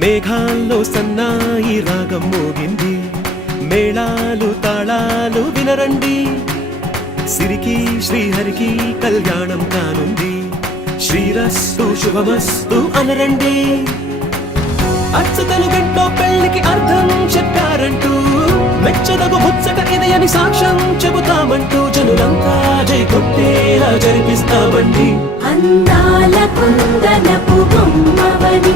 మేఘాల్లో సన్నాయి రాగం మోగింది, మేళాలు తాళాలు వినరండి, సిరికి శ్రీహరికి కళ్యాణం కానుంది, శ్రీరస్తు శుభమస్తు అనరండి. అచ్చతలు గంటో పెళ్లికి అర్థం చెప్పారంటూ, మెచ్చదగు ముచ్చట ఇది అని సాక్ష్యం చెబుతామంటూ, జనులంతా జై కొట్టేలా జరిపిస్తామండి. అందాల కుందనపు బొమ్మవని